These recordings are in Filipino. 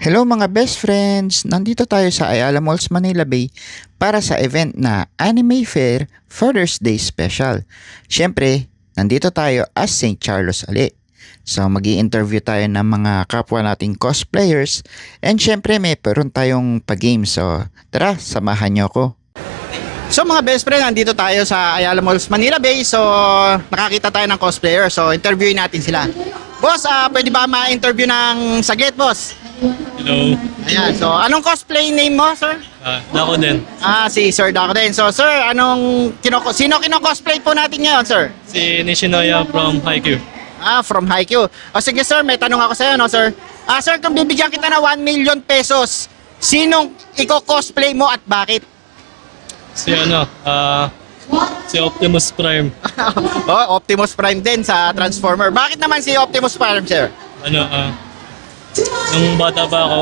Hello mga best friends! Nandito tayo sa Ayala Malls Manila Bay para sa event na Anime Fair Father's Day Special. Siyempre, nandito tayo as St. Charles Ali. So magi-interview tayo ng mga kapwa nating cosplayers and siyempre may peron tayong pag-game. So tara, samahan niyo ako. So mga best friend, nandito tayo sa Ayala Malls Manila Bay. So nakakita tayo ng cosplayer. So interviewin natin sila. Boss, pwede ba ma-interview ng saglit, boss? Hello. Ayan, so anong cosplay name mo, sir? Dako din. Si Sir Dako din. So sir, sino kino-cosplay po natin ngayon, sir? Si Nishinoya from Haikyuu. From Haikyuu. O sige sir, may tanong ako sa iyo, no, sir? Sir, kung bibigyan kita ng 1 million pesos, sinong iko-cosplay mo at bakit? Si si Optimus Prime. Optimus Prime din sa Transformer. Bakit naman si Optimus Prime, sir? Nung bata pa ako,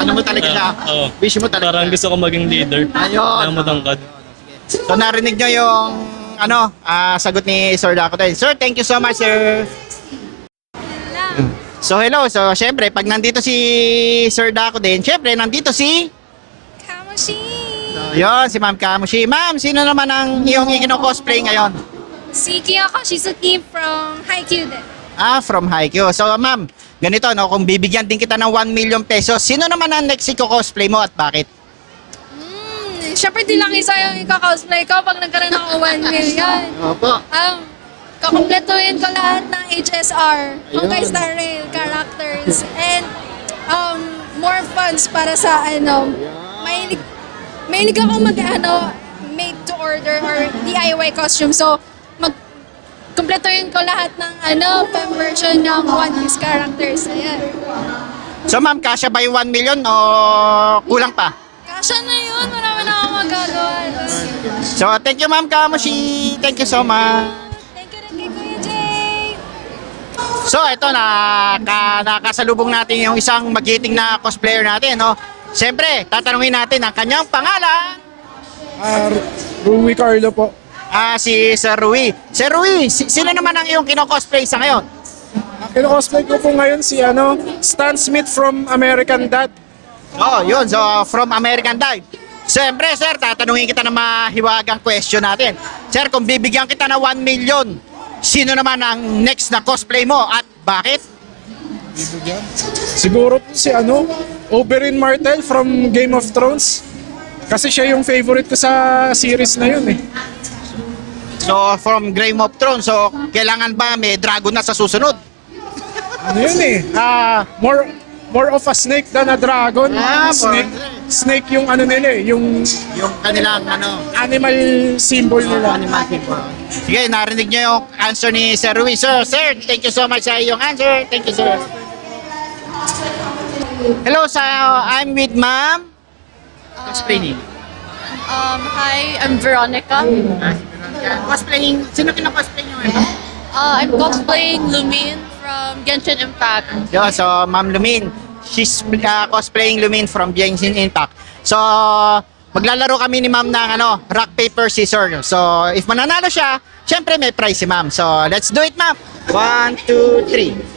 Ano mo talaga siya? oo. Wish mo talaga. Parang gusto ko maging leader. Ayun. Na matangkad. So narinig nyo yung sagot ni Sir Dako din. Sir, thank you so much, sir. So hello, so syempre pag nandito si Sir Dako din, syempre nandito si Kamushi! yun, si Ma'am Kamushi. Ma'am, sino naman ang iyong cosplay ngayon? Si Kyoko Shizuki from Haikyuu din. From Haikyuu. So ma'am, ganito no, kung bibigyan din kita ng 1 million pesos, sino naman ang next cosplay mo at bakit? Siyempre di lang isa yung ika-cosplay ko pag nagkaroon ako 1 million. Opo. Kakumpletuhin ko lahat ng HSR, Honkai Star Rail characters, and more funds para sa mahilig ako made to order or DIY costume. So, kumpletuhin ko lahat ng fem version ng One Piece characters. Ayan. So ma'am, kasya ba yung 1 million o kulang pa? Kasya na yun. Marami na akong magagawa. So thank you Ma'am Kamushi. Thank you so much. Thank you rin kay Kuya Jay. So ito nakasalubong natin yung isang magiting na cosplayer natin, no. Siyempre, tatanungin natin ang kanyang pangalan. Rui Carlo po. Si Sir Rui. Sir Rui, sino naman ang iyong kino-cosplay sa ngayon? Kino-cosplay ko po ngayon si Stan Smith from American Dad. Yun. So, from American Dad. Siyempre, sir, tatanungin kita ng mahiwagang question natin. Sir, kung bibigyan kita ng 1 million, sino naman ang next na cosplay mo at bakit? Siguro po si Oberyn Martell from Game of Thrones. Kasi siya yung favorite ko sa series na yun eh. So, from Game of Thrones, so kailangan ba may dragon na sa susunod? Ano yun eh? More of a snake than a dragon. Snake yung nila eh, yung Kanilang animal symbol nila. animal people. Sige, narinig niyo yung answer ni Sir Rui. Sir, thank you so much sa iyong answer. Thank you, sir. Hello, I'm with Ma'am. Explaining. Hi, I'm Veronica. Cosplaying. Sino kina-cosplay niyo? I'm cosplaying Lumin from Genshin Impact. Yo, so Ma'am Lumin. She's cosplaying Lumin from Genshin Impact. So, maglalaro kami ni Ma'am ng rock, paper, scissors. So, if mananalo siya, syempre may prize si Ma'am. So, let's do it, Ma'am. 1, 2, 3.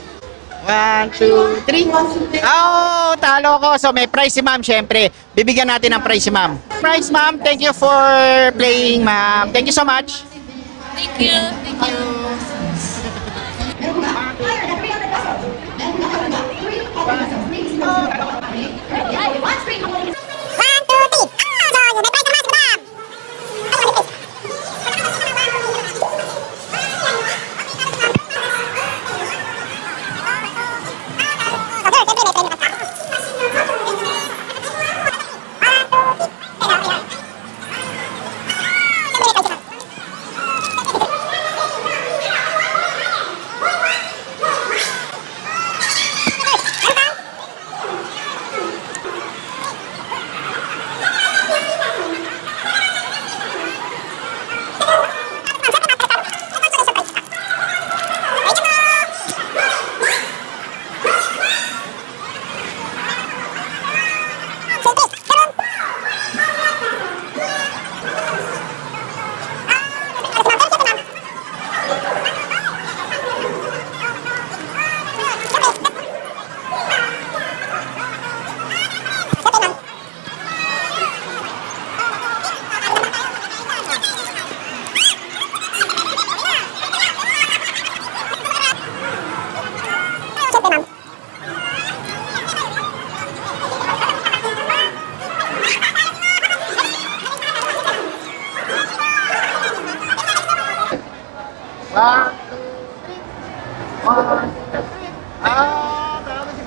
1, 2, 3. Talo ko. So, may prize si Ma'am, syempre. Bibigyan natin ng prize si Ma'am. Prize, Ma'am. Thank you for playing, Ma'am. Thank you so much. Thank you. Thank you.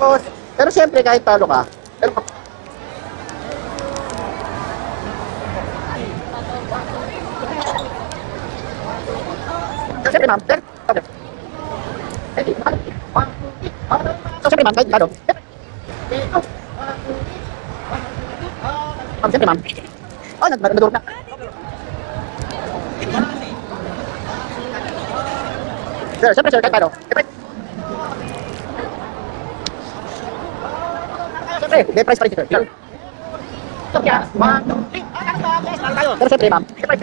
Tapos, pero siyempre kahit talo ka, pero siyempre ma'am, okay. So siyempre ma'am, kahit talo, ma'am, siyempre ma'am. Oh, nadurog na. Siyempre sir, kahit talo. Siyempre, may price pa rin si sir. Sir. Kaya, 1, 2, 3. Pero siyempre ma'am, siyempre.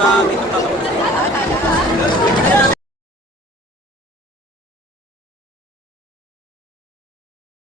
Sa